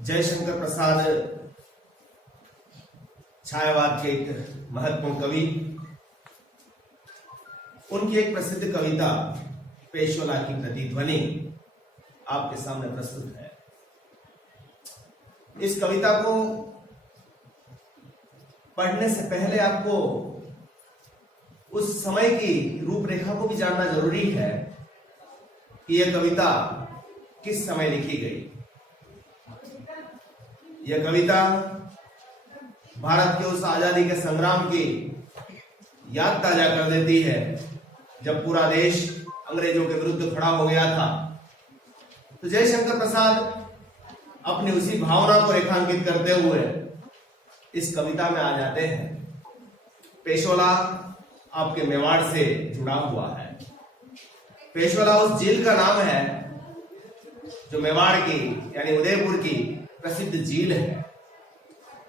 जयशंकर प्रसाद छायावाद के एक महत्वपूर्ण कवि, उनकी एक प्रसिद्ध कविता पेशोला की प्रतिध्वनि आपके सामने प्रस्तुत है। इस कविता को पढ़ने से पहले आपको उस समय की रूपरेखा को भी जानना जरूरी है कि यह कविता किस समय लिखी गई। यह कविता भारत के उस आजादी के संग्राम की याद ताजा कर देती है जब पूरा देश अंग्रेजों के विरुद्ध खड़ा हो गया था। तो जयशंकर प्रसाद अपनी उसी भावना को रेखांकित करते हुए इस कविता में आ जाते हैं। पेशोला आपके मेवाड़ से जुड़ा हुआ है। पेशोला उस झील का नाम है जो मेवाड़ की यानी उदयपुर की प्रसिद्ध झील है।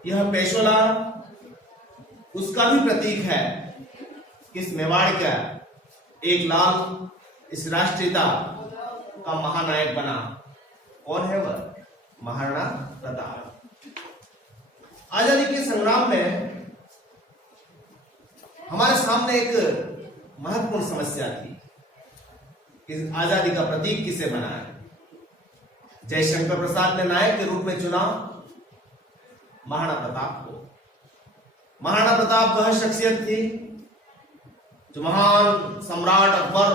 यह पेशोला उसका भी प्रतीक है कि इस मेवाड़ का एक लाल इस राष्ट्रीयता का महानायक बना। कौन है वह? महाराणा प्रताप। आजादी के संग्राम में हमारे सामने एक महत्वपूर्ण समस्या थी कि आजादी का प्रतीक किसे बनाए। जयशंकर प्रसाद ने नायक के रूप में चुना महाराणा प्रताप को। महाराणा प्रताप वह शख्सियत थी जो महान सम्राट अकबर,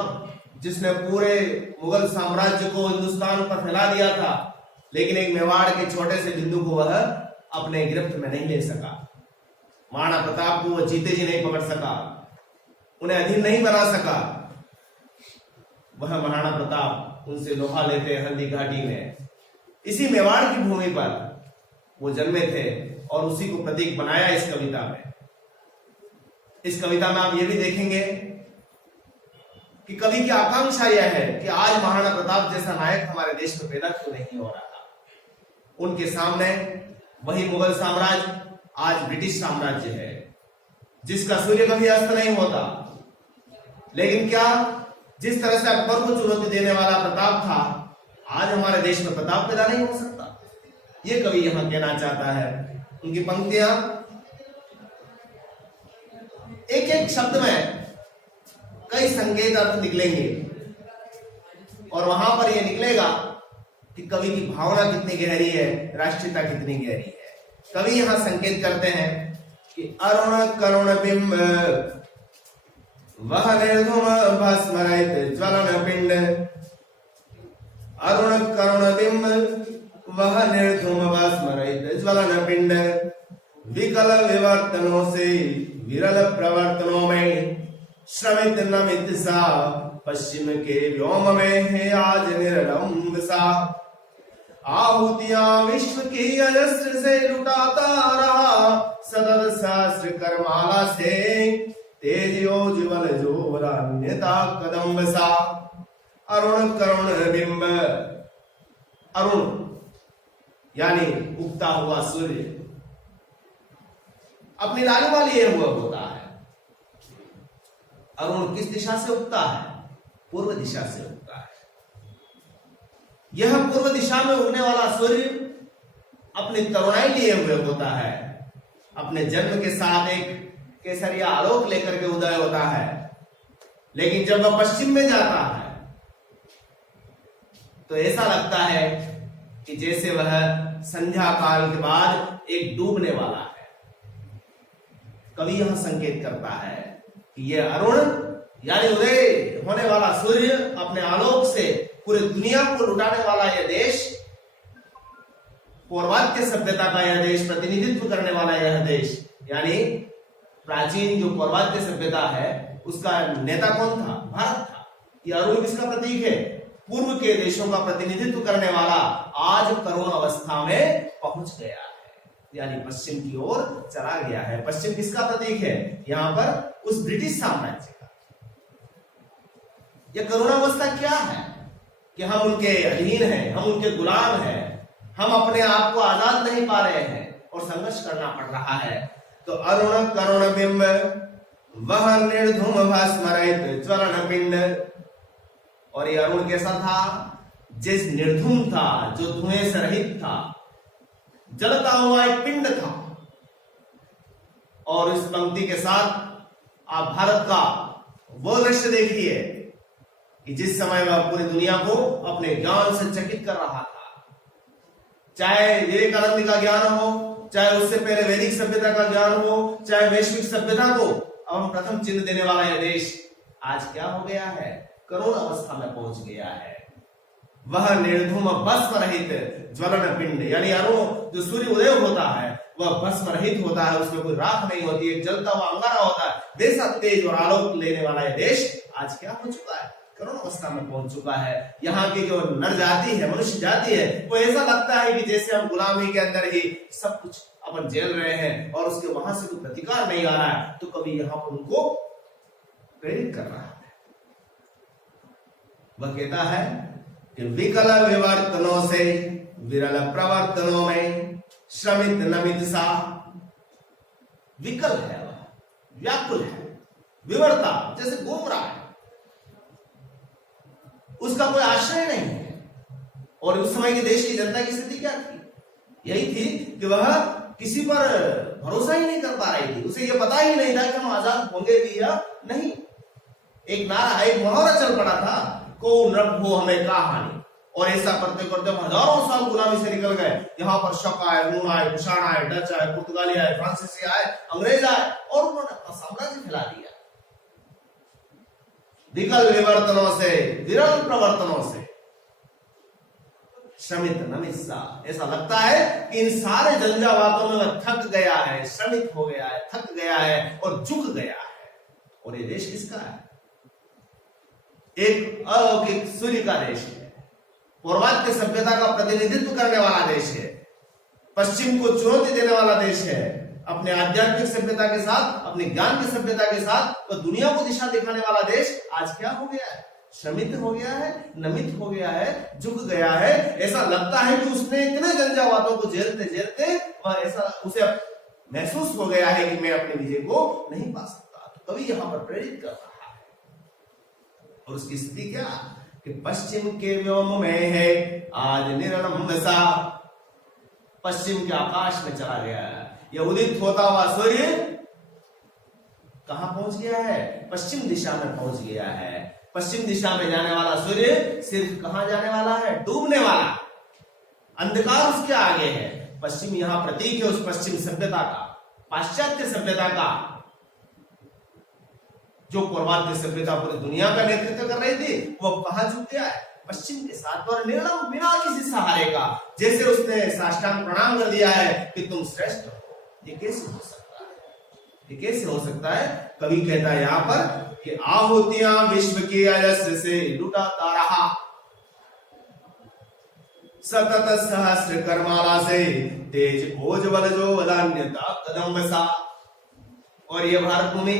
जिसने पूरे मुगल साम्राज्य को हिंदुस्तान पर फैला दिया था, लेकिन एक मेवाड़ के छोटे से बिंदु को वह अपने गिरफ्त में नहीं ले सका। महाराणा प्रताप को वह जीते जी नहीं पकड़ सका, उन्हें अधीन नहीं बना सका। वह महाराणा प्रताप उनसे लोहा लेते हल्दी घाटी में, इसी मेवाड़ की भूमि पर वो जन्मे थे और उसी को प्रतीक बनाया इस कविता में। इस कविता में आप ये भी देखेंगे कि कवि की आकांक्षा यह है कि आज महाराणा प्रताप जैसा नायक हमारे देश में पैदा क्यों नहीं हो रहा। उनके सामने वही मुगल साम्राज्य आज ब्रिटिश साम्राज्य है, जिसका सूर्य कभी अस्त नहीं होता। लेकिन क्या जिस तरह से अकबर को चुनौती देने वाला प्रताप था, आज हमारे देश में प्रताप पैदा नहीं हो सकता। ये कवि यहां कहना चाहता है। उनकी पंक्तियां एक एक शब्द में कई संकेत अर्थ निकलेंगे और वहां पर यह निकलेगा कि कवि की भावना कितनी गहरी है, राष्ट्रीयता कितनी गहरी है। कवि यहां संकेत करते हैं कि अरुण करुण बिंब वह निर्धूम भस्मरहित ज्वलन पिंड। अरुण करुण बिंब वह निर्धूम भस्मरहित ज्वलन पिंड। विकल विवर्तनों से विरल प्रवर्तनों में श्रमित नमित सा पश्चिम के व्योम में है आज निर्लंब सा। आहुतियां विश्व की अजस्र से लुटाता रहा, सतत सहस्र करमाला से तेजोज्वल जोरान्यता कदम्ब सा। अरुण करुण बिंब, अरुण यानी उगता हुआ सूर्य अपनी लालिमा लिए हुआ होता है। अरुण किस दिशा से उगता है? पूर्व दिशा से उगता है। यह पूर्व दिशा में उगने वाला सूर्य अपनी तरुणाई लिए हुए होता है। अपने जन्म के साथ एक केसरिया आलोक लेकर के उदय होता है। लेकिन जब वह पश्चिम में जाता है तो ऐसा लगता है कि जैसे वह संध्या काल के बाद एक डूबने वाला है। कवि यह संकेत करता है कि यह अरुण यानी उदय होने वाला सूर्य अपने आलोक से पूरी दुनिया को लुटाने वाला यह देश, पौर्वात्य सभ्यता का यह देश, प्रतिनिधित्व करने वाला यह देश, यानी प्राचीन जो पौर्वात्य सभ्यता है उसका नेता कौन था? भारत था। यह अरुण किसका प्रतीक है? पूर्व के देशों का प्रतिनिधित्व करने वाला आज करुण अवस्था में पहुंच गया है, यानी पश्चिम की ओर चला गया है। पश्चिम किसका प्रतीक है? यहां पर उस ब्रिटिश साम्राज्य का। यह करुणावस्था क्या है कि हम उनके अधीन हैं, हम उनके गुलाम हैं, हम अपने आप को आजाद नहीं पा रहे हैं और संघर्ष करना पड़ रहा है। तो अरुण करुण बिंब वह निर्धूम भस्मरहित ज्वलन पिंड। और ये अरुण कैसा था? जिस निर्धूम था, जो धुएं से रहित था, जलता हुआ एक पिंड था। और इस पंक्ति के साथ आप भारत का वो दृश्य देखिए कि जिस समय वह पूरी दुनिया को अपने ज्ञान से चकित कर रहा था। चाहे विवेकानंद का ज्ञान हो, चाहे उससे पहले वैदिक सभ्यता का ज्ञान हो, चाहे वैश्विक सभ्यता को अब हम प्रथम चिन्ह देने वाला यह देश आज क्या हो गया है, करुण अवस्था में पहुंच गया है। वह निर्धूम भस्म रहित ज्वलन पिंड, यानी अरुण जो सूर्य उदय होता है वह भस्म रहित होता है, उसमें कोई राख नहीं होती, एक जलता हुआ अंगारा होता है। बेसा तेज और आलोक लेने वाला यह देश आज क्या हो चुका है, करुण अवस्था में पहुंच चुका है। यहाँ की जो नर जाति है, मनुष्य जाति है, वो ऐसा लगता है कि जैसे हम गुलामी के अंदर ही सब कुछ अपन झेल रहे हैं और उसके वहां से कोई प्रतिकार नहीं आ रहा है। तो कभी यहाँ पर उनको प्रेरित कर रहा है। वह कहता है कि विकल विवर्तनों से विरल प्रवर्तनों में श्रमित नमित सा। विकल है, व्याकुल है, विवर्ता जैसे घूम रहा है, उसका कोई आश्रय नहीं है। और उस समय के देश की जनता की स्थिति क्या थी, यही थी कि वह किसी पर भरोसा ही नहीं कर पा रही थी। उसे यह पता ही नहीं था कि हम आजाद होंगे भी या नहीं। एक नारा, एक मुहावरा चल पड़ा था, को नृप हो हमें का हानि। और ऐसा करते करते हजारों साल गुलामी से निकल गए। यहाँ पर शक आए, नून आए, कुषाण आए, डच आए, पुर्तगाली आए, फ्रांसीसी आए, अंग्रेज आए और उन्होंने अपना साम्राज्य फैला दिया। विकल विवर्तनों से, विरल प्रवर्तनों से श्रमित नमित सा। ऐसा लगता है कि इन सारे झंझावातों में वह थक गया है, श्रमित हो गया है, थक गया है और झुक गया है। और ये देश किसका है? एक अलौकिक सूर्य का देश है, पौर्वात्य सभ्यता का प्रतिनिधित्व करने वाला देश है, पश्चिम को चुनौती देने वाला देश है। अपने आध्यात्मिक सभ्यता के साथ, अपने ज्ञान की सभ्यता के साथ वह दुनिया को दिशा दिखाने वाला देश आज क्या हो गया है? श्रमित हो गया है, नमित हो गया है, झुक गया है। ऐसा लगता है कि उसने इतने झंझावातों को झेलते झेलते वह ऐसा उसे महसूस हो गया है कि मैं अपने विजय को नहीं पा सकता। तो कवि यहां पर प्रेरित कर रहा है। और उसकी स्थिति क्या कि पश्चिम के व्योम में है आज निरलंब सा। पश्चिम के आकाश में चला गया है। यह उदित होता हुआ सूर्य कहां पहुंच गया है? पश्चिम दिशा में पहुंच गया है। पश्चिम दिशा में जाने वाला सूर्य सिर्फ कहां जाने वाला है? डूबने वाला। अंधकार उसके आगे है। पश्चिम यहां प्रतीक है उस पश्चिम सभ्यता का, पाश्चात्य सभ्यता का, जो पौर्वात्य सभ्यता पूरी दुनिया का नेतृत्व कर रही थी। वो कहां झुक गया है? पश्चिम के साथ। और निर्लम, बिना किसी सहारे का, जैसे उसने साष्टांग प्रणाम कर दिया है कि तुम श्रेष्ठ हो। ये कैसे हो सकता है? ये कैसे हो सकता है? कवि कहता है यहां पर कि आहुतियां विश्व की अजस्र से लुटाता रहा, सतत सहस्र करमाला से तेज ओजवल जो वदान्यता कदम बसा। और ये भारत भूमि,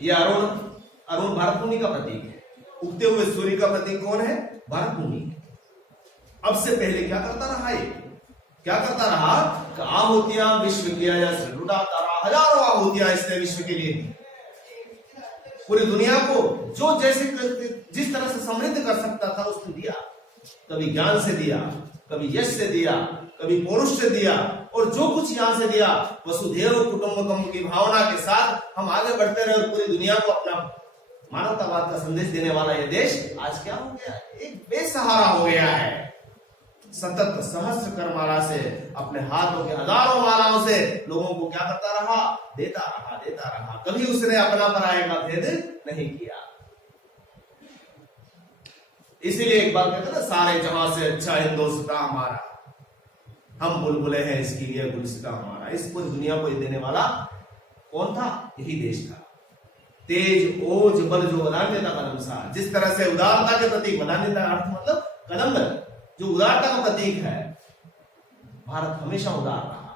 ये अरुण भारत भूमि का प्रतीक है। उगते हुए सूर्य का प्रतीक कौन है? भारत भूमि। अब से पहले क्या करता रहा? ये क्या करता रहा? आहुतियां विश्व की अजस्र लुटाता रहा। हजारों आहुतियां इसने विश्व के लिए दी। पूरी दुनिया को जो जैसे जिस तरह से समृद्ध कर सकता था उसने दिया। कभी ज्ञान से दिया, कभी यश से दिया, कभी पौरुष से दिया, और जो कुछ यहां से दिया वसुधैव कुटुंबकम की भावना के साथ हम आगे बढ़ते रहे और पूरी दुनिया को अपना मानवतावाद का संदेश देने वाला यह देश आज क्या हो गया? एक बेसहारा हो गया है। सतत सहस्र करमाला से, अपने हाथों के हजारों मालाओं से लोगों को क्या करता रहा? देता रहा, देता रहा। कभी उसने अपना पराये का भेद नहीं किया। इसीलिए एक बात कहते ना, सारे जहां से अच्छा हिंदुस्तान हमारा, हम बुलबुले हैं इसकी लिए गुलसिता हमारा। इस पूरी दुनिया को देने वाला कौन था? यही देश था। तेज ओज बल जो वदान्यता कदम सा। जिस तरह से उदारता के प्रतीक, वदान्यता अर्थ मतलब कदम जो उदारता का प्रतीक है, भारत हमेशा उदार रहा।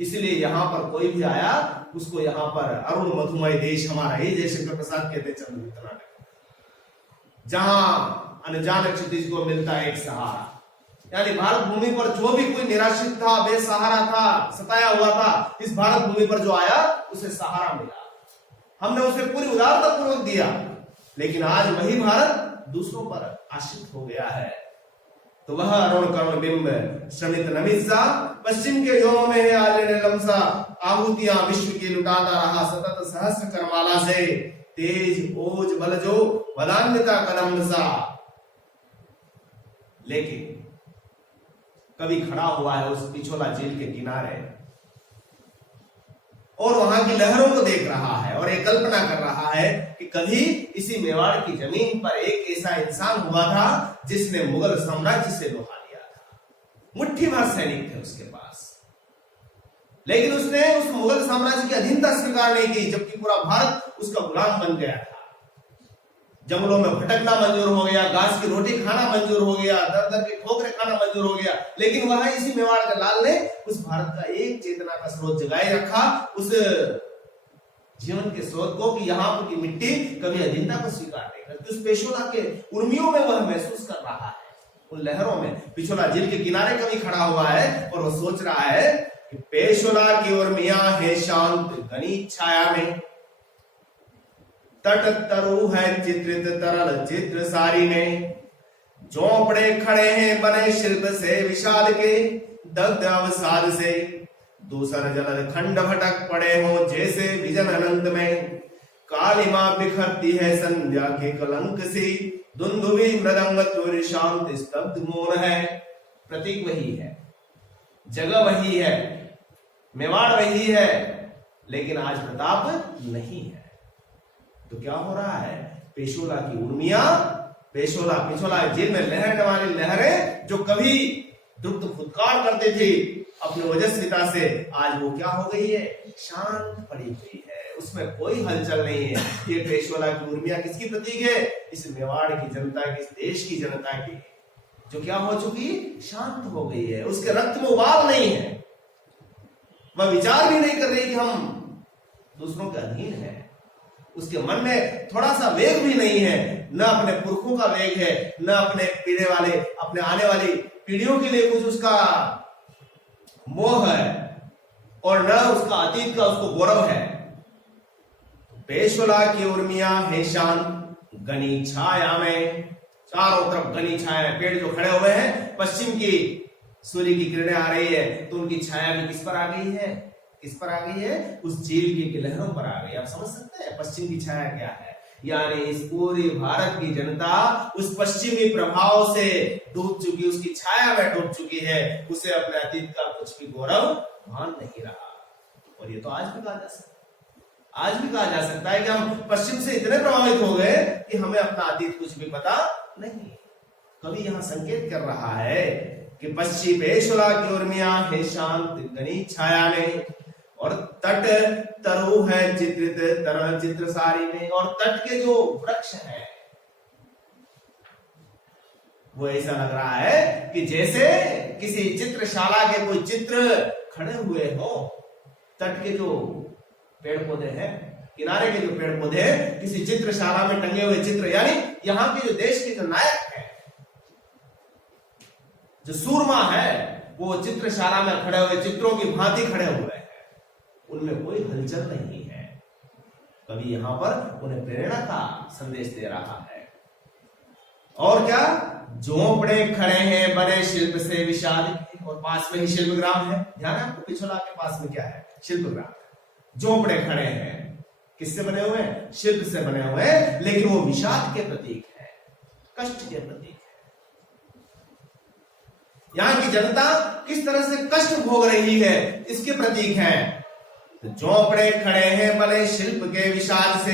इसलिए यहां पर कोई भी आया उसको यहां पर अरुण मधुमय देश हमारा, ही जयशंकर प्रसाद कहते चंद्र, जहां अनजान क्षितिज को मिलता है एक सहारा। यानी भारत भूमि पर जो भी कोई निराश्रित था, बेसहारा था, सताया हुआ था, इस भारत भूमि पर जो आया उसे सहारा मिला। हमने उसे पूरी उदारता पूर्वक दिया। लेकिन आज वही भारत दूसरों पर आश्रित हो गया है। तो वह अरुण करुण बिंब श्रमित नमित सा, पश्चिम के व्योम में है आर्य लमसा, आहुतियां विश्व की लुटाता रहा सतत सहस्र करमाला से, तेज ओज बल जो वदान्यता कदम सा। लेकिन कभी खड़ा हुआ है उस पिछोला झील के किनारे और वहां की लहरों को देख रहा है और एक कल्पना कर रहा है कि कभी इसी मेवाड़ की जमीन पर एक ऐसा इंसान हुआ था जिसने मुगल साम्राज्य से लोहा लिया था। मुट्ठी भर सैनिक थे उसके पास, लेकिन उसने उस मुगल साम्राज्य की अधीनता स्वीकार नहीं की, जबकि पूरा भारत उसका गुलाम बन गया था। जंगलों में भटकना मंजूर हो गया, घास की रोटी खाना मंजूर हो गया, दर दर के ठोकरे खाना मंजूर हो गया, लेकिन वहां इसी मेवाड़ के लाल ने उस भारत का एक चेतना का स्रोत जगाए रखा, उस जीवन के स्रोत को, कि यहाँ की मिट्टी कभी अधीनता को स्वीकार नहीं करती। उस पेशोला के उर्मियों में वह महसूस कर रहा है, उन लहरों में। पिछोला झील के किनारे कभी खड़ा हुआ है और वह सोच रहा है कि पेशोला की उर्मियां है शांत घनी छाया में, तट तरु है चित्रित तरल चित्र सारी में, झोंपड़े खड़े हैं बने शिल्प से विशाल के, दग्ध अवसाद से दूसर जलद खंड भटक पड़े हो जैसे विजन अनंत में, कालिमा बिखरती है संध्या के कलंक सी, धुंधुवी मृदंग तुर शांत स्तब्ध मौन है। प्रतीक वही है, जगह वही है, मेवाड़ वही है, लेकिन आज प्रताप नहीं है। तो क्या हो रहा है? पेशोला की उर्मियां, पिछोला झील में लहरने वाली लहरें जो कभी दुग्ध फुदकार करते थे अपनी ओजस्विता से, आज वो क्या हो गई है? शांत पड़ी हुई है, उसमें कोई हलचल नहीं है। ये पेशोला की उर्मियां किसकी प्रतीक है? इस मेवाड़ की जनता की, इस देश की जनता की, जो क्या हो चुकी? शांत हो गई है। उसके रक्त में उबाल नहीं है, वह विचार भी नहीं कर रही कि हम दूसरों के अधीन है। उसके मन में थोड़ा सा वेग भी नहीं है, न अपने पुरखों का वेग है, न अपने पीढ़े वाले, अपने आने वाली पीढ़ियों के लिए कुछ उसका मोह है, और न उसका अतीत का उसको गौरव है। पेशोला की उर्मियां है शांत घनी छाया में, चारों तरफ घनी छाया, पेड़ जो खड़े हुए हैं, पश्चिम की सूर्य की किरणें आ रही है, तो उनकी छाया भी किस पर आ गई है? किस पर आ गई है? उस झील की लहरों पर आ गई। आप समझ सकते हैं पश्चिम की छाया क्या है? यानी इस पूरी भारत की जनता उस पश्चिमी प्रभाव से डूब चुकी, उसकी छाया में डूब चुकी है, उसे अपने अतीत का कुछ भी गौरव भान नहीं रहा। और ये तो आज भी कहा जा सकता है, आज भी कहा जा सकता है कि हम पश्चिम से इतने प्रभावित हो गए कि हमें अपना अतीत कुछ भी पता नहीं। कवि यहाँ संकेत कर रहा है कि पश्चिम पेशोला की उर्मियां है शांत घनी छाया में, और तट तरु है चित्रित तरल चित्र सारी में, और तट के जो वृक्ष हैं वो ऐसा लग रहा है कि जैसे किसी चित्रशाला के कोई चित्र खड़े हुए हो। तट के जो पेड़ पौधे हैं, किनारे के जो पेड़ पौधे हैं, किसी चित्रशाला में टंगे हुए चित्र, यानी यहाँ के जो देश के जो नायक है, जो सूरमा है, वो चित्रशाला में खड़े हुए चित्रों की भांति खड़े हुए हैं, उनमें कोई हलचल नहीं है। कवि यहां पर उन्हें प्रेरणा का संदेश दे रहा है। और क्या? झोंपड़े खड़े हैं बने शिल्प से विशाल, और पास में ही शिल्प ग्राम है। ध्यान है आपको, पिछोला के पास में क्या है? शिल्प ग्राम। झोंपड़े खड़े हैं, किससे बने हुए हैं? शिल्प से बने हुए हैं, लेकिन वो विषाद के प्रतीक है, कष्ट के प्रतीक है। यहां की जनता किस तरह से कष्ट भोग रही है, इसके प्रतीक हैं। झोंपड़े खड़े हैं बने शिल्प के विषाद से,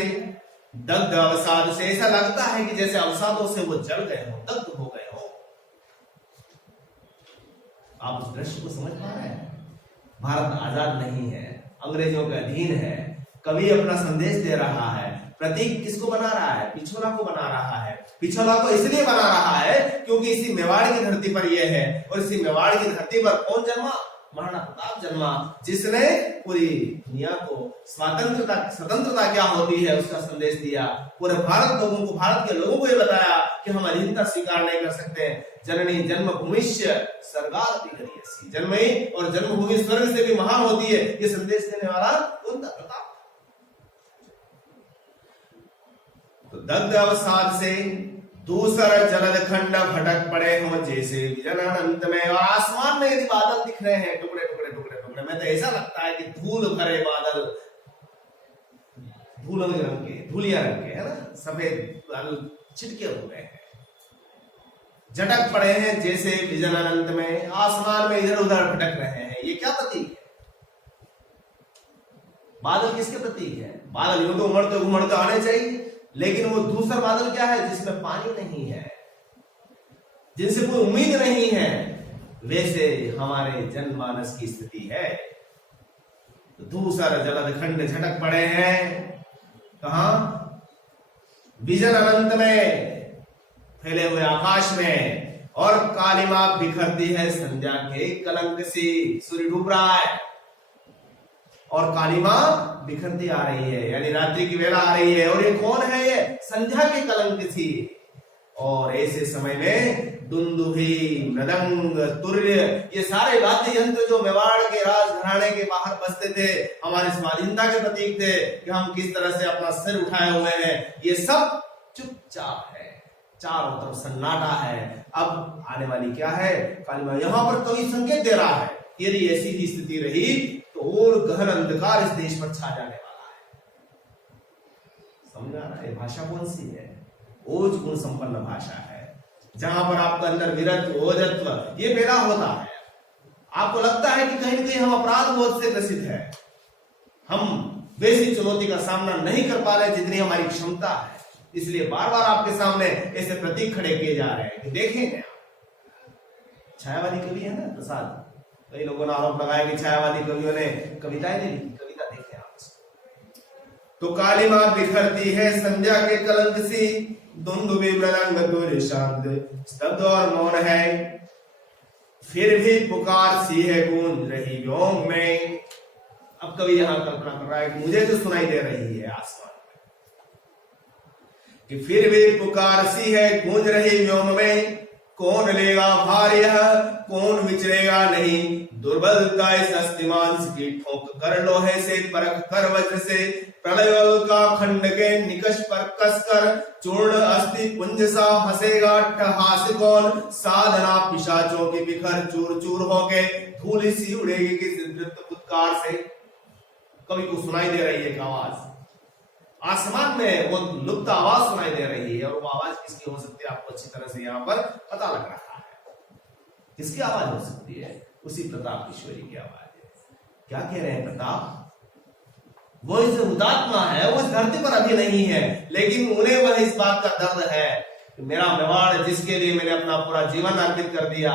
दग्ध अवसाद से। ऐसा लगता है कि जैसे अवसादों से वो जल गए हो, दग्ध हो गए हो। आप उस दृश्य को समझ पा रहे हैं? भारत आजाद नहीं है, अंग्रेजों के अधीन है। कवि अपना संदेश दे रहा है। प्रतीक किसको बना रहा है? पिछोला को बना रहा है। पिछोला को इसलिए बना रहा है क्योंकि इसी मेवाड़ की धरती पर यह है, और इसी मेवाड़ की धरती पर कौन जन्मा? महाराणा प्रताप जन्मा, जिसने पूरी दुनिया को स्वतंत्रता क्या होती है उसका संदेश दिया। पूरे भारत लोगों को, भारत के लोगों को ये बताया कि हम अधीनता स्वीकार नहीं कर सकते। जननी जन्मभूमिश्च स्वर्गादपि गरीयसी, जन्मई और जन्मभूमि स्वर्ग से भी महान होती है, ये संदेश देने वाला कौन था? प्रताप। तो दग्ध अवसाद से दूसरा जलद खंड भटक पड़े हो जैसे विजन अनंत में। और आसमान में यदि बादल दिख रहे हैं टुकड़े टुकड़े टुकड़े टुकड़े में, तो ऐसा लगता है कि धूल भरे बादल, धूल रंग के, धूलिया रंग के, है ना, सफेद बादल छिटके हुए हैं, झटक पड़े हैं जैसे विजन अनंत में, आसमान में इधर उधर भटक रहे हैं। ये क्या प्रतीक है? बादल किसके प्रतीक है? बादल यूं तो उमड़ते घुमड़ते आने चाहिए, लेकिन वो दूसरा बादल क्या है? जिसमें पानी नहीं है, जिनसे कोई उम्मीद नहीं है। वैसे हमारे जनमानस की स्थिति है। तो दूसरा जलद खंड झटक पड़े हैं कहां? विजन अनंत में, फैले हुए आकाश में। और कालिमा बिखरती है संध्या के कलंक से। सूर्य डूब रहा है और कालिमा बिखरती आ रही है, यानी रात्रि की वेला आ रही है। और ये कौन है? ये संध्या के कलंक थी। और ऐसे समय में दुंदुभी, मृदंग, तुर्य, ये सारे वाद्य यंत्र जो मेवाड़ के राजघराने के बाहर बजते थे, हमारी स्वाधीनता के प्रतीक थे कि हम किस तरह से अपना सिर उठाए हुए हैं, ये सब चुपचाप है, चारों तरफ सन्नाटा है। अब आने वाली क्या है? कालिमा यहां पर कवि संकेत दे रहा है, यदि ऐसी ही स्थिति रही तो और गहन अंधकार इस देश पर छा जाने वाला है। समझ आ रहा है? भाषा कौन सी है? ओज गुण संपन्न भाषा है, जहां पर आपका अंदर वीरत्व, ओजत्व ये पैदा होता है। आपको लगता है कि कहीं ना कहीं हम अपराध बोध से ग्रसित है, हम वैसी चुनौती का सामना नहीं कर पा रहे जितनी हमारी क्षमता है। इसलिए बार बार आपके सामने ऐसे प्रतीक खड़े किए जा रहे हैं कि देखें। छायावादी कवि है ना प्रसाद, कई लोगों ने आरोप लगाया कि छायावादी कवियों ने कविताएं नहीं लिखी। कविता देखें आप। तो कालिमा बिखरती है संध्या के कलंक सी, धुंधुभी मृदंग दूर शांत, स्तब्ध और मौन है, फिर भी पुकार सी है गूंज रही व्योम में। अब कवि यहां कल्पना कर रहा है कि मुझे जो सुनाई दे रही है आसमान में, कि फिर भी पुकार सी है गूंज रही व्योम में, कौन लेगा भार यह, कौन विचरेगा नहीं, दुर्बलता इस अस्थिमांस की ठोक कर लोहे से, परख कर वज्र से, प्रलय का खंड के निकष पर कसकर, चूर्ण अस्थि पुंज सा हंसेगा ठहास कौन, साधना पिशाचों की बिखर चूर चूर होके, धूल सी उड़ेगी किस नृत्य फुत्कार से। कवि को सुनाई दे रही है एक आवाज, आसमान में वो लुप्त आवाज सुनाई दे रही है। और वो आवाज किसकी हो सकती है आपको अच्छी तरह से यहाँ पर पता लग रहा है। किसकी आवाज हो सकती है? उसी प्रताप ईश्वरी की आवाज है। क्या कह रहे हैं प्रताप? वो इस हुतात्मा है, वो इस धरती पर अभी नहीं है, लेकिन उन्हें वह इस बात का दर्द है कि मेरा मेवाड़, जिसके लिए मैंने अपना पूरा जीवन अर्पित कर दिया,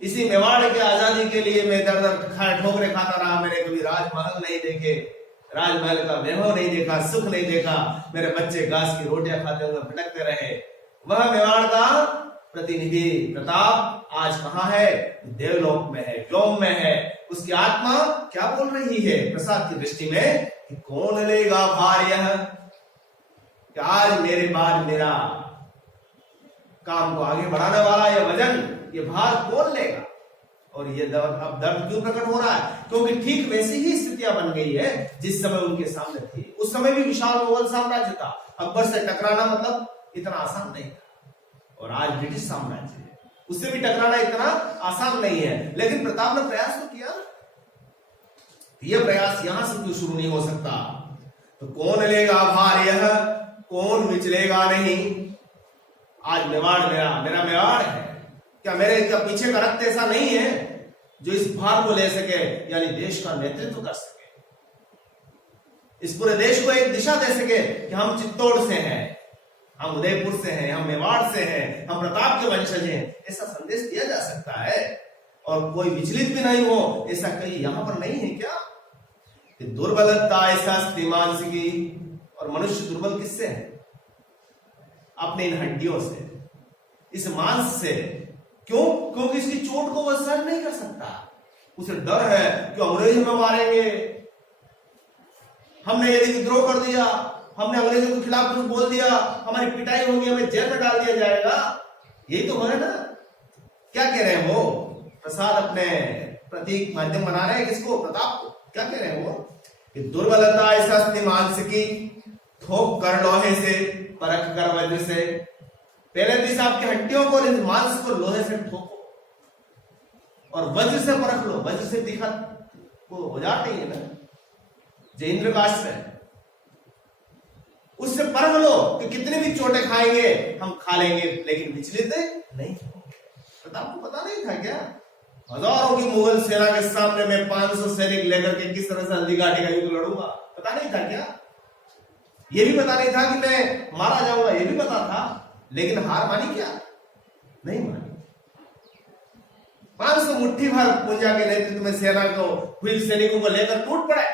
इसी मेवाड़ के आजादी के लिए मैं दर दर ठोकरे खाता रहा। मैंने कभी राजमहल नहीं देखे, राजमहल का वैभव नहीं देखा, सुख नहीं देखा, मेरे बच्चे घास की रोटियां खाते हुए भटकते रहे। वह मेवाड़ का प्रतिनिधि प्रताप आज कहां है? देवलोक में है, व्योम में है। उसकी आत्मा क्या बोल रही है प्रसाद की दृष्टि में? कि कौन लेगा भार यह, कि आज मेरे बाद मेरा काम को आगे बढ़ाने वाला यह वजन, ये भार कौन लेगा? और ये अब दर्द क्यों प्रकट हो रहा है? क्योंकि ठीक वैसी ही स्थितियां बन गई है जिस समय उनके सामने थी। उस समय भी विशाल मुगल साम्राज्य था, अकबर से टकराना मतलब इतना आसान नहीं था। और आज ब्रिटिश साम्राज्य है, उससे भी टकराना इतना आसान नहीं है। लेकिन प्रताप ने प्रयास तो किया। यह प्रयास यहां से क्यों शुरू नहीं हो सकता? तो कौन लेगा भार यह, कौन विचलेगा नहीं। आज मेवाड़ मेरा मेवाड़ है। क्या मेरे पीछे का रक्त ऐसा नहीं है जो इस भार को ले सके, यानी देश का नेतृत्व कर सके, इस पूरे देश को एक दिशा दे सके कि हम चित्तौड़ से हैं, हम उदयपुर से हैं, हम मेवाड़ से हैं, हम प्रताप के वंशज हैं। ऐसा संदेश दिया जा सकता है और कोई विचलित भी नहीं हो, ऐसा कहीं यहां पर नहीं है क्या? कि दुर्बलता ऐसा मानसिकी। और मनुष्य दुर्बल किससे है? अपने इन हड्डियों से, इस मांस से। क्यों? क्योंकि इसकी चोट को वह सहन नहीं कर सकता। उसे डर है कि अंग्रेज हमें मारेंगे, हमने यदि विद्रोह कर दिया, हमने अंग्रेजों के खिलाफ कुछ बोल दिया, हमारी पिटाई होगी, हमें जेल में डाल दिया जाएगा। यही तो है ना। क्या कह रहे हैं वो प्रसाद? अपने प्रतीक माध्यम बना रहे हैं किसको? प्रताप को। क्या कह रहे हैं वो? कि दुर्बलता ऐसा मानसिकी, थोक कर लोहे से, परख कर वज्र से, पहले तो इस आपकी हड्डियों को और इस मांस को लोहे से ठोको और वज्र से परख लो। वज्र से दिखा वो औजार नहीं है ना, जो इंद्र का अस्त्र है, उससे परख लो कि कितनी भी चोटें खाएंगे हम खा लेंगे, लेकिन विचलित नहीं होंगे। तो आपको पता नहीं था क्या? हजारों की मुगल सेना के सामने मैं 500 सैनिक लेकर के किस तरह से हल्दी घाटी का युद्ध लड़ूंगा? पता नहीं था क्या? ये भी पता नहीं था कि मैं मारा जाऊंगा? ये भी पता था, लेकिन हार मानी क्या? नहीं मानी। 500 मुट्ठी भर पूंजा के नेतृत्व में सेना को हुई सैनिकों को लेकर टूट पड़े,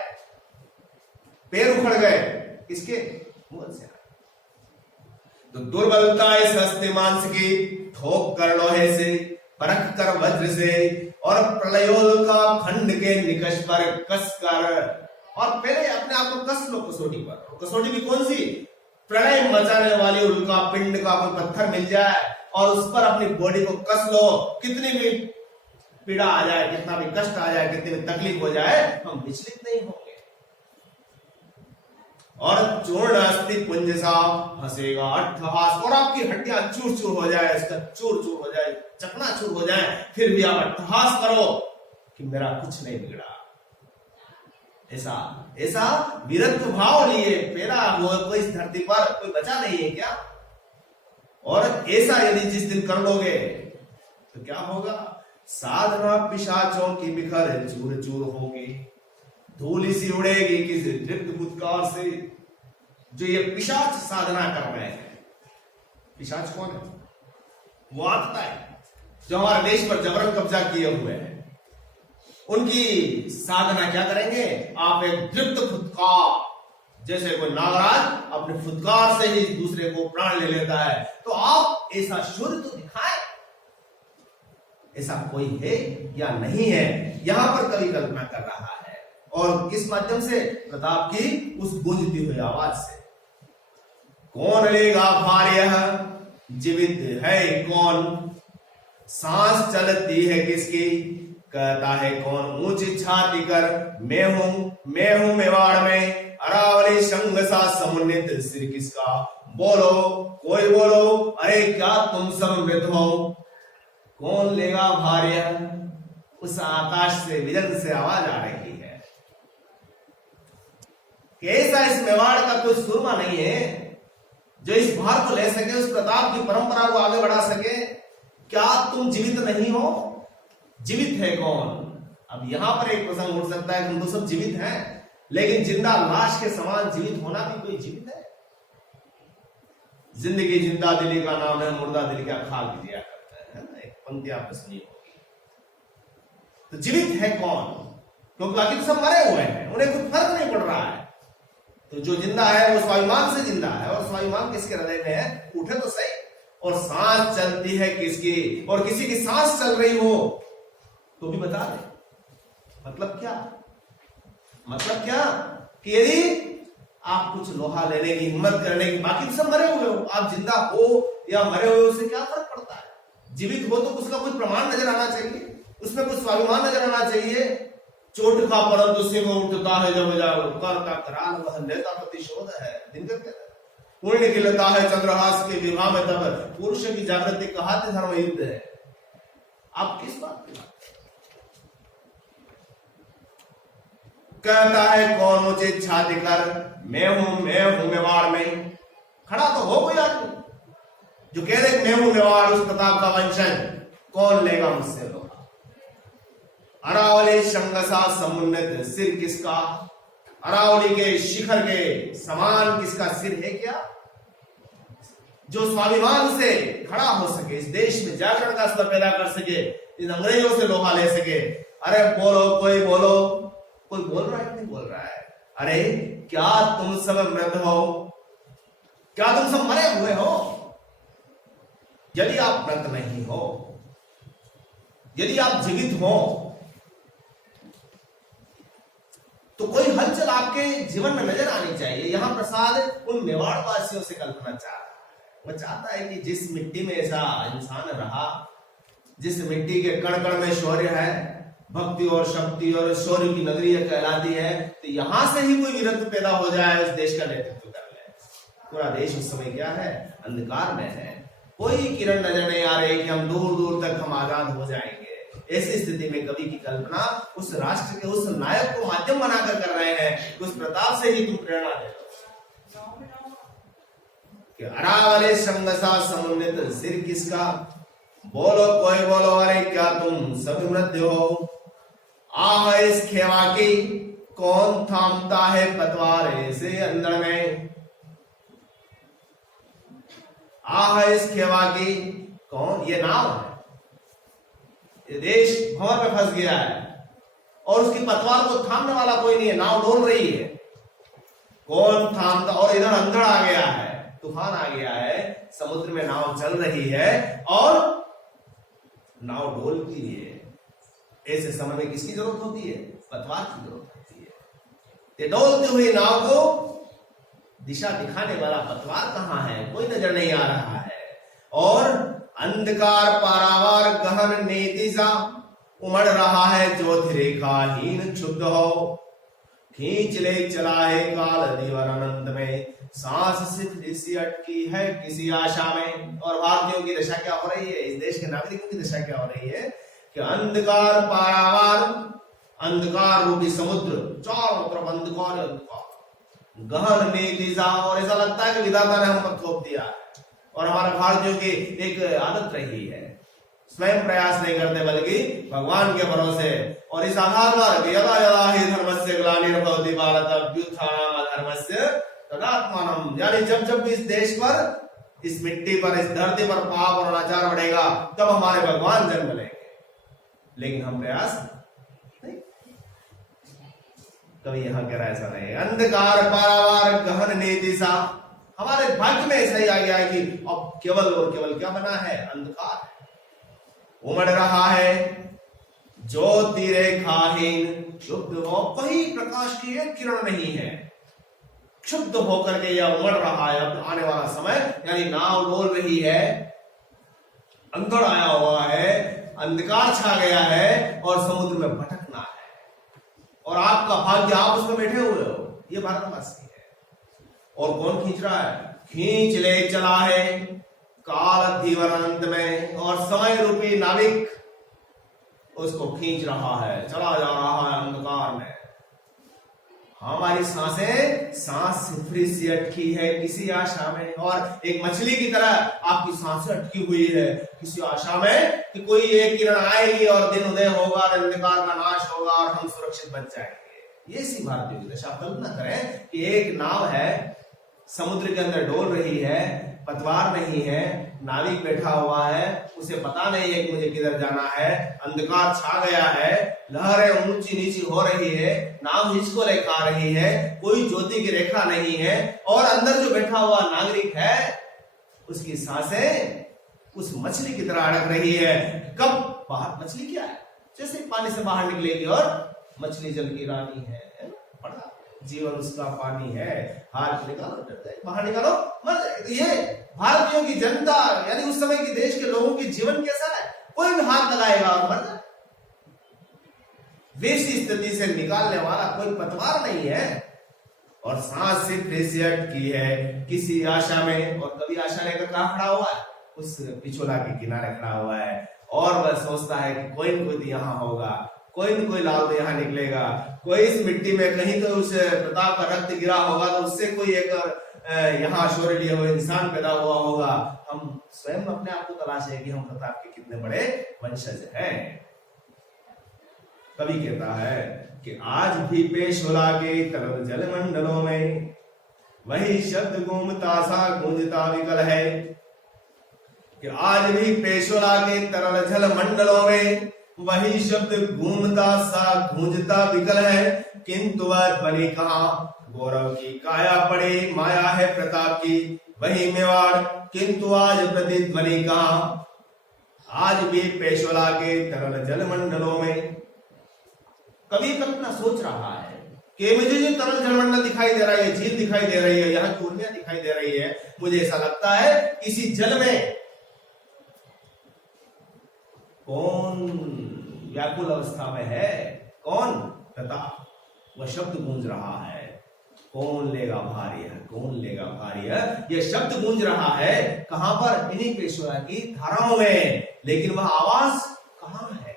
पैर उखड़ गए। किसके? मुगल सेना। तो दुर्बलता इस हस्ते मांस की ठोक कर लोहे से, परख कर वज्र से, और प्रलयोल का खंड के निकष पर कस कर, और पहले अपने आप को कस लो कसौटी पर। कसौटी भी कौन सी? प्रलय मचाने वाली उल्का पिंड का कोई पत्थर मिल जाए और उस पर अपनी बॉडी को कस लो। कितनी भी पीड़ा आ जाए, कितना भी कष्ट आ जाए, कितनी भी तकलीफ हो जाए, हम विचलित नहीं होंगे। और चूर्ण अस्थि पुंज सा हंसेगा अट्ठहास, और आपकी हड्डियां चूर चूर हो जाए, इसका चूर चूर हो जाए, चकनाचूर हो जाए, फिर भी आप अट्ठहास करो कि मेरा कुछ नहीं बिगड़ा। ऐसा ऐसा वीरत्व भाव लिए पैदा हुआ कोई इस धरती पर कोई बचा नहीं है क्या? और ऐसा यदि जिस दिन कर लोगे तो क्या होगा? साधना पिशाचों की बिखर चूर चूर होगी, धूल सी उड़ेगी किसी दृप्त फुत्कार से। जो ये पिशाच साधना कर रहे हैं, पिशाच कौन है? वो आत्मा है जो हमारे देश पर जबरन कब्जा किए हुए हैं। उनकी साधना क्या करेंगे? आप एक दृप्त फुत्कार, जैसे कोई नागराज अपने फुत्कार से ही दूसरे को प्राण ले लेता है, तो आप ऐसा शूर तो दिखाएं। ऐसा कोई है या नहीं है, यहां पर कवि कल्पना कर रहा है। और किस माध्यम से? प्रताप की उस गूंजती हुई आवाज से। कौन लेगा भार्य जीवित है कौन, सांस चलती है किसकी, कहता है कौन ऊंची छाती कर, मैं हूं मेवाड़ में, अरावली संग सा समुन्नित सिर किसका। बोलो कोई बोलो, अरे क्या तुम सब मृत हो, कौन लेगा भार्य। उस आकाश से विजन से आवाज आ रही है। कैसा इस मेवाड़ का कोई सुरमा नहीं है जो इस भार को ले सके, उस प्रताप की परंपरा को आगे बढ़ा सके। क्या तुम जीवित नहीं हो? जीवित है कौन? अब यहां पर एक प्रसंग उठ सकता है कि हम तो सब जीवित हैं, लेकिन जिंदा लाश के समान जीवित होना भी कोई जीवित है? जिंदगी जिंदा दिली का नाम है, मुर्दा दिल क्या खाक दिया करता है ना, एक पंक्ति आपने सुनी होगी। तो जीवित है कौन? क्योंकि बाकी तो सब मरे हुए हैं, उन्हें कोई फर्क नहीं पड़ रहा है। तो जो जिंदा है वो स्वाभिमान से जिंदा है, और स्वाभिमान किसके हृदय में है? उठे तो सही। और सांस चलती है किसकी, और किसी की सांस चल रही हो तो भी बता दे। मतलब क्या? मतलब क्या कि यदि आप कुछ लोहा लेने की हिम्मत करने की, बाकी तो सब मरे हुए हो, आप जिंदा हो या मरे हुए उससे क्या फर्क पड़ता है? जीवित हो तो उसका कुछ प्रमाण नजर आना चाहिए, उसमें कुछ स्वाभिमान नजर आना चाहिए। चोट का परंतु सिंह उठता है जब जाओ, करता कराल वह नेता प्रतिशोध है। दिनकर कहता है पुण्य खिलता है चंद्रहास के विवाह में, तब पुरुष की जागृति कहा धर्म युद्ध है। आप किस बात की बात? कहता है कौन उचित छाती कर, मैं हूं मेवाड़ में। खड़ा तो हो कोई आदमी जो कह रहे मैं हूं मेवाड़, उस प्रताप का वंशज, कौन लेगा मुझसे लोहा। अरावली शंगसा समुन्नत सिर किसका, अरावली के शिखर के समान किसका सिर है क्या? जो स्वाभिमान से खड़ा हो सके, इस देश में जागरण का स्तर पैदा कर सके, इन अंग्रेजों से लोहा ले सके। अरे बोलो कोई बोलो, कोई बोल रहा है? नहीं बोल रहा है। अरे क्या तुम सब मृत हो? क्या तुम सब मरे हुए हो? यदि आप मृत नहीं हो, यदि आप जीवित हो, तो कोई हलचल आपके जीवन में नजर आनी चाहिए। यहां प्रसाद उन मेवाड़ वासियों से कल्पना चाह रहा है। वह चाहता है कि जिस मिट्टी में ऐसा इंसान रहा, जिस मिट्टी के कण कण में शौर्य है, भक्ति और शक्ति और शौर्य की नगरी कहलाती है, तो यहां से ही कोई वीरत्व पैदा हो जाए, उस देश का नेतृत्व कर ले। पूरा देश उस समय क्या है? अंधकार में है। कोई किरण नजर नहीं आ रही कि हम दूर दूर तक हम आजाद हो जाएंगे। ऐसी स्थिति में कवि की कल्पना उस राष्ट्र के उस नायक को माध्यम बनाकर कर रहे हैं कि उस प्रताप से ही तुम प्रेरणा ले लो कि अरावले संगसा समुन्नत सिर किसका, बोलो कोई बोलो अरे क्या तुम सभी मृत्यु हो। आह इस खेवा की कौन थामता है पतवार से अंदर में, आह इस खेवा की कौन, ये नाव है, ये देश भंवर में फंस गया है और उसकी पतवार को थामने वाला कोई नहीं है, नाव डोल रही है, कौन थामता, और इधर अंधड़ आ गया है, तूफान आ गया है, समुद्र में नाव चल रही है और नाव डोलती है। ऐसे समय में किसकी जरूरत होती है? पतवार की जरूरत होती है। ये डोलती हुई नाव को दिशा दिखाने वाला पतवार कहां है? कोई नजर नहीं आ रहा है। और अंधकार पारावार गहन नेतिजा उमड़ रहा है, ज्योतिरेखाहीन क्षुब्ध हो, खींच ले चला है काल दीवार अनंत में, सांस सिर्फ सी अटकी है किसी आशा में। और भारतीयों की दशा क्या हो रही है, इस देश के नागरिकों की दशा क्या हो रही है कि अंधकार पारावार, अंधकार रूपी समुद्र, चारों तरफ अंधकार अंधकार, गहन नेतिजा, और ऐसा लगता है कि विधाता ने हम पर थोप दिया है। और हमारे भारतीयों की एक आदत रही है, स्वयं प्रयास नहीं करते बल्कि भगवान के भरोसे, और इस आधार पर यदा यदा ही धर्मस्य ग्लानिर्भवति भारत अभ्युत्थानम् अधर्मस्य तदात्मानम्, यानी जब जब भी इस देश पर, इस मिट्टी पर, इस धरती पर पाप और अनाचार बढ़ेगा तब हमारे भगवान जन्म लेंगे। लेकिन हम प्रयास नहीं, कभी यहां कह रहा ऐसा नहीं। अंधकार पारावार गहन नेतिसा, हमारे भाग्य में ऐसा ही आ गया है कि अब केवल और केवल क्या बना है? अंधकार उमड़ रहा है, ज्योतिरेखाहीन क्षुब्ध हो, कहीं प्रकाश की एक किरण नहीं है, क्षुब्ध होकर के यह उमड़ रहा है। अब आने वाला समय, यानी नाव डोल रही है, अंधड़ आया हुआ है, अंधकार छा गया है और समुद्र में भटकना है, और आपका भाग्य आप उसमें बैठे हुए हो, ये भारतवासी है। और कौन खींच रहा है? खींच ले चला है काल धीवर अनंत में, और समय रूपी नाविक उसको खींच रहा है, चला जा रहा है अंधकार में। हमारी सांसें सांस सिफरी सी अटकी है किसी आशा में, और एक मछली की तरह आपकी सांसें अटकी हुई है किसी आशा में कि कोई एक किरण आएगी और दिन उदय होगा, अंधकार का नाश होगा और हम सुरक्षित बच जाएंगे। ये सी भारतीय की दशा। कल्पना करें कि एक नाव है, समुद्र के अंदर डोल रही है, पतवार नहीं है, नाविक बैठा हुआ है, उसे पता नहीं है कि मुझे किधर जाना है, अंधकार छा गया है, लहरें ऊंची नीची हो रही है, नाव हिचको लेखा रही है, कोई ज्योति की रेखा नहीं है, और अंदर जो बैठा हुआ नागरिक है उसकी सांसें उस मछली की तरह अड़क रही है। कब बाहर, मछली क्या है, जैसे पानी से बाहर निकलेगी, और मछली जल की रानी है, पढ़ा, जीवन उसका पानी है, हाथ निकालो बाहर निकालो। ये भारतीयों की जनता, यानी उस समय की देश के लोगों की जीवन कैसा है? कोई भी हाथ लगाएगा और मर जाए। वैसी स्थिति से निकालने वाला कोई पतवार नहीं है, और सांस से प्रेसियट की है किसी आशा में। और कभी आशा लेकर कहां खड़ा हुआ है? उस पिछोला के किनारे खड़ा हुआ है, और वह सोचता है कि कोई न कोई यहाँ होगा, कोई न कोई लाल तो यहाँ निकलेगा, कोई इस मिट्टी में कहीं तो उस प्रताप का रक्त गिरा होगा, तो उससे कोई एक यहाँ शौर्य लिए हुए इंसान पैदा हुआ होगा। हम स्वयं अपने आप को तलाशे कि हम प्रताप के कितने बड़े वंशज हैं। कवि कहता है कि आज भी पेशोला के तरल जल मंडलों में वही शब्द घूमता सा गूंजता विकल है, कि आज भी पेशोला के तरल जल मंडलों में वही शब्द घूमता सा गूंजता विकल है, किंतु वह ध्वनि कहां? गौरव की काया पड़े माया है प्रताप की वही मेवाड़, किंतु आज प्रतिध्वनि कहां? आज भी पेशोला के तरल जल मंडलों में। कभी कल्पना सोच रहा है कि मुझे जो तरल जलमंडल दिखाई दे रहा है, झील दिखाई दे रही है, यहाँ चूर्णियां दिखाई दे रही है, मुझे ऐसा लगता है इसी जल में कौन व्याकुल अवस्था में है? कौन? प्रताप। वह शब्द गूंज रहा है, कौन लेगा भारी है, कौन लेगा भारी है, यह शब्द गूंज रहा है कहां पर, इन्हीं पेशवा की धाराओं में। लेकिन वह आवाज कहां है,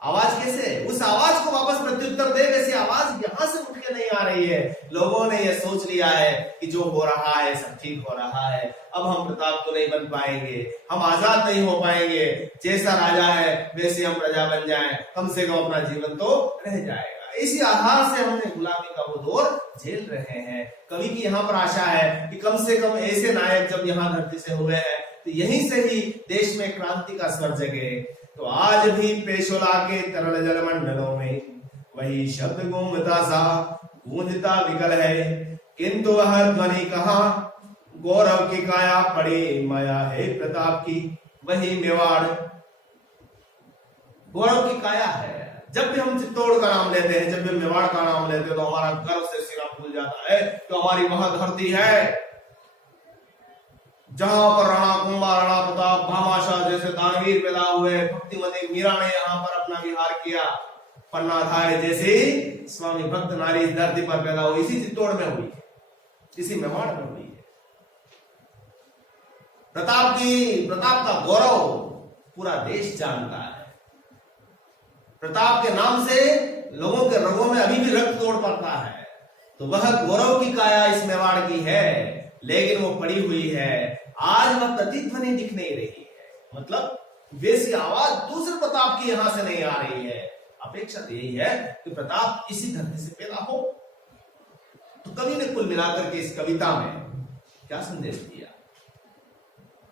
आवाज कैसे, उस आवाज को वापस प्रत्युत्तर दे, वैसी आवाज यहां से उठ के नहीं आ रही है। लोगों ने यह सोच लिया है कि जो हो रहा है सब ठीक हो रहा है, अब हम प्रताप तो नहीं बन पाएंगे, हम आजाद नहीं हो पाएंगे, जैसा राजा है वैसे हम प्रजा बन जाएं, कम से कम अपना जीवन तो रह जाएगा। इसी आधार से हमने गुलामी का वो दौर झेल रहे हैं। कवि की यहाँ पर आशा है कि कम से कम ऐसे नायक जब यहाँ धरती से हुए हैं तो यहीं से ही देश में क्रांति का स्वर जगे। तो आज भी पेशोला के तरल जल मंडलों में वही शब्द घूमता सा गूंजता विकल है, किंतु वह ध्वनि कहाँ, गौरव की काया पड़ी माया है प्रताप की, वही मेवाड़ गौरव की काया है। जब भी हम चित्तौड़ का नाम लेते हैं, जब भी मेवाड़ का नाम लेते हैं तो हमारा गर्व से सिरा फूल जाता है। तो हमारी वह धरती है जहां पर राणा कुंभा, राणा प्रताप, भामाशाह जैसे दानवीर पैदा हुए, भक्तिमती मीरा ने यहाँ पर अपना विहार किया, पन्नाधाय जैसे स्वामी भक्त नारी इस धरती पर पैदा हुई, इसी चित्तौड़ में हुई है, इसी मेवाड़ में हुई है। प्रताप का गौरव पूरा देश जानता है। प्रताप के नाम से लोगों के रगों में अभी भी रक्त दौड़ पड़ता है। तो वह गौरव की काया इस मेवाड़ की है, लेकिन वो पड़ी हुई है। आज वह प्रतिध्वनि दिख नहीं रही है, मतलब वैसी आवाज दूसरे प्रताप की यहां से नहीं आ रही है। अपेक्षा तो यही है कि प्रताप इसी धरती से पैदा हो। तो कवि ने कुल मिलाकर के इस कविता में क्या संदेश दिया,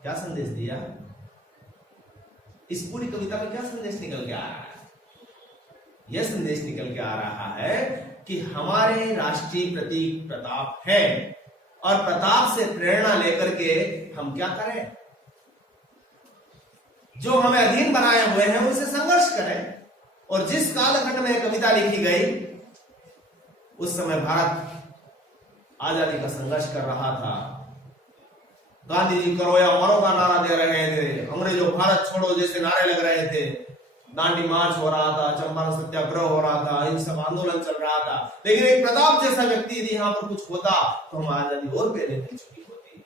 क्या संदेश दिया, इस पूरी कविता में क्या संदेश निकल के आ रहा है? यह संदेश निकल के आ रहा है कि हमारे राष्ट्रीय प्रतीक प्रताप है और प्रताप से प्रेरणा लेकर के हम क्या करें, जो हमें अधीन बनाए हुए हैं उनसे संघर्ष करें। और जिस कालखंड में कविता लिखी गई उस समय भारत आजादी का संघर्ष कर रहा था। गांधी जी करो या मरो का नारा दे रहे थे, अंग्रेजों भारत छोड़ो जैसे नारे लग रहे थे, दांडी मार्च हो रहा था, चंपारण सत्याग्रह हो रहा था, इन सब आंदोलन चल रहा था। लेकिन एक प्रताप जैसा व्यक्ति यदि यहाँ पर कुछ होता तो हम आजादी और पहले मिल चुकी होती।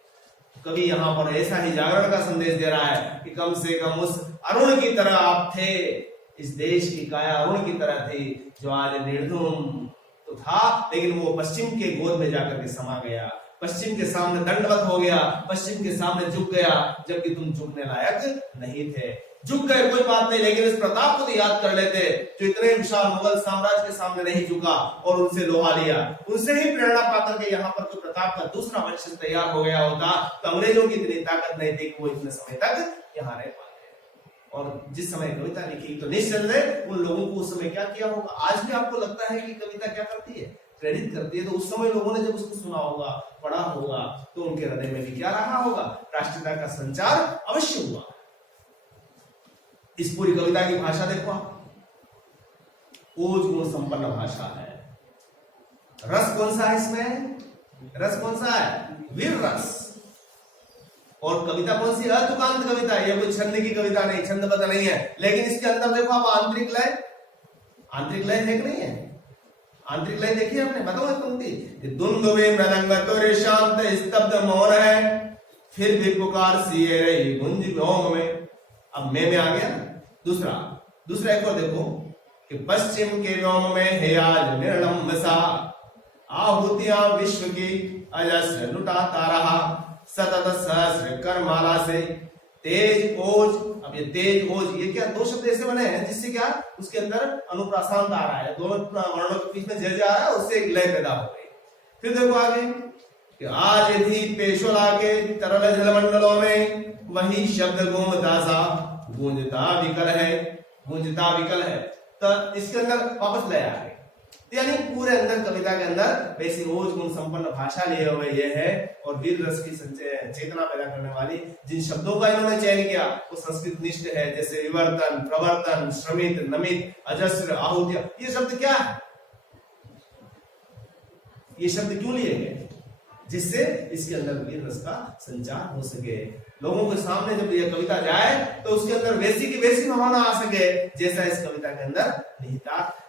कभी यहाँ पर ऐसा ही जागरण का संदेश दे रहा है कि कम से कम उस अरुण की तरह आप थे, इस देश की काया अरुण की तरह थी, जो आज निर्धूम तो था, लेकिन वो पश्चिम के गोद में जाकर के समा गया, पश्चिम के सामने दंडवत हो गया, पश्चिम के सामने झुक गया, जबकि तुम झुकने लायक नहीं थे। झुक गए कोई बात नहीं, लेकिन इस प्रताप को तो याद कर लेते जो इतने विशाल मुगल साम्राज्य के सामने नहीं झुका और उनसे लोहा लिया। उनसे ही प्रेरणा पाकर के यहाँ पर तो प्रताप का दूसरा वंशज तैयार हो गया होता तो अंग्रेजों की इतनी ताकत नहीं थी कि वो इतने समय तक यहाँ रह पाते। और जिस समय कविता लिखी तो निश्चिंत उन लोगों को उस समय क्या किया होगा। आज भी आपको लगता है कि कविता क्या करती है, प्रेरित करती है। तो उस समय लोगों ने जब उसको सुना होगा, पढ़ा होगा, तो उनके हृदय में भी क्या रहा होगा, राष्ट्रीयता का संचार अवश्य हुआ। इस पूरी कविता की भाषा देखो आप, ओज गुण संपन्न भाषा है। रस कौन सा है इसमें, रस कौन सा है, वीर रस। और कविता कौन सी, अतुकांत कविता है, ये कोई छंद की कविता नहीं, छंदबद्ध नहीं है। लेकिन इसके अंदर देखो आप आंतरिक लय, आंतरिक लय है कि नहीं है, आंतरिक लय देखिए आपने, बताओ एक पंक्ति, दुंदुभे मृदंग तुर शांत स्तब्ध मौन है, फिर भी पुकार सिए रही गुंज व्योम में। अब में आ गया। दूसरा एक और देखो कि पश्चिम के व्योम में है आज निर्लंब सा, आहुतियां विश्व की अजस्र लुटाता रहा, सतत सहस्र करमाला से तेज ओज। अब ये तेज ओज ये क्या दो शब्द ऐसे बने हैं जिससे क्या उसके अंदर अनुप्रासांत आ रहा है, दोनों वर्णों के बीच में जज आ रहा है, उससे एक लय पैदा हो गई। फिर देखो आगे कि आज भी पेशोला के तरल जलमंडलों में वही शब्द घूमता सा गूंजता विकल है, गूंजता विकल है। तो इसके अंदर वापस लय आ गई। यानी पूरे अंदर कविता के अंदर वैसी ओज गुण संपन्न भाषा लिए हुए ये है और वीर रस की चेतना पैदा करने वाली जिन शब्दों का इन्होंने चयन किया वो संस्कृत निष्ठ है, जैसे विवर्तन, प्रवर्तन, श्रमित, नमित, अजस्र, आहुतिया। ये शब्द क्या है, ये शब्द क्यों लिए गए, जिससे इसके अंदर वीर रस का संचार हो सके। लोगों के सामने जब ये कविता जाए तो उसके अंदर वैसी की वैसी भावना आ सके जैसा इस कविता के अंदर निहितार्थ